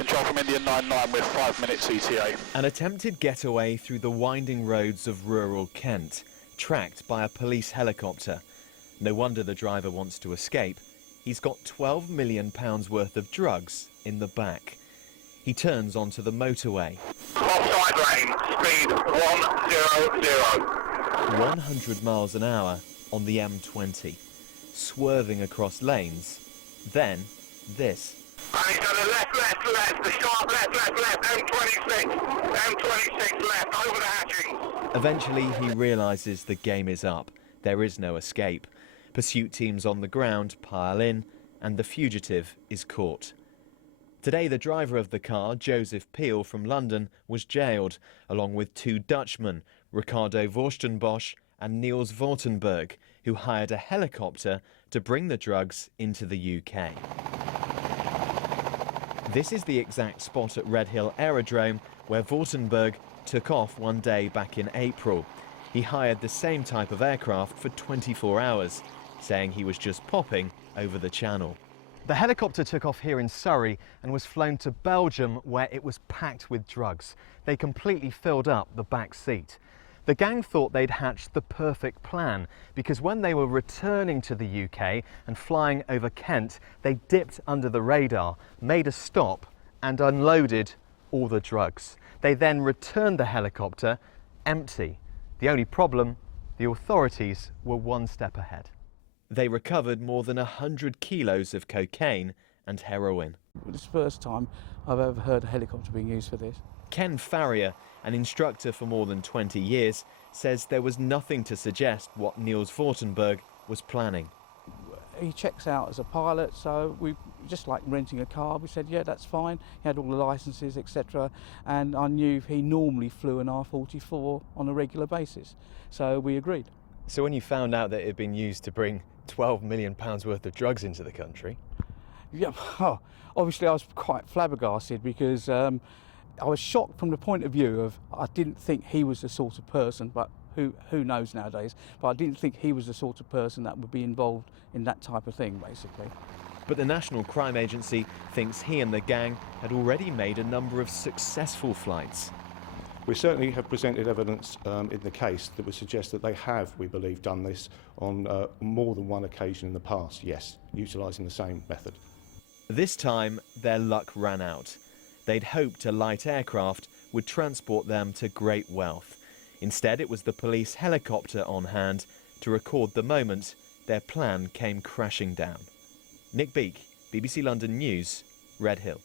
Control from Indian 99 with 5 minutes ETA. An attempted getaway through the winding roads of rural Kent, tracked by a police helicopter. No wonder the driver wants to escape. He's got £12 million worth of drugs in the back. He turns onto the motorway. Offside lane, speed 100. 100 miles an hour on the M20, swerving across lanes. Then this. And he's done a left, the sharp left, M26 left, over the hatching. Eventually he realises the game is up. There is no escape. Pursuit teams on the ground pile in and the fugitive is caught. Today the driver of the car, Joseph Peel from London, was jailed, along with 2 Dutchmen, Ricardo Vorstenbosch and Niels Vortenberg, who hired a helicopter to bring the drugs into the UK. This is the exact spot at Redhill Aerodrome where Vortenberg took off one day back in April. He hired the same type of aircraft for 24 hours, saying he was just popping over the channel. The helicopter took off here in Surrey and was flown to Belgium, where it was packed with drugs. They completely filled up the back seat. The gang thought they'd hatched the perfect plan, because when they were returning to the UK and flying over Kent, they dipped under the radar, made a stop and unloaded all the drugs. They then returned the helicopter empty. The only problem, the authorities were one step ahead. They recovered more than 100 kilos of cocaine and heroin. It's the first time I've ever heard a helicopter being used for this. Ken Farrier, an instructor for more than 20 years, says there was nothing to suggest what Niels Vortenberg was planning. He checks out as a pilot, so we just like renting a car. We said, yeah, that's fine. He had all the licenses, etc. And I knew he normally flew an R44 on a regular basis, so we agreed. So when you found out that it had been used to bring £12 million worth of drugs into the country? Yeah, obviously I was quite flabbergasted, because I was shocked from the point of view of I didn't think he was the sort of person, but who knows nowadays, but I didn't think he was the sort of person that would be involved in that type of thing, basically. But the National Crime Agency thinks he and the gang had already made a number of successful flights. We certainly have presented evidence in the case that would suggest that they have, we believe, done this on more than one occasion in the past, yes, utilising the same method. This time, their luck ran out. They'd hoped a light aircraft would transport them to great wealth. Instead, it was the police helicopter on hand to record the moment their plan came crashing down. Nick Beake, BBC London News, Redhill.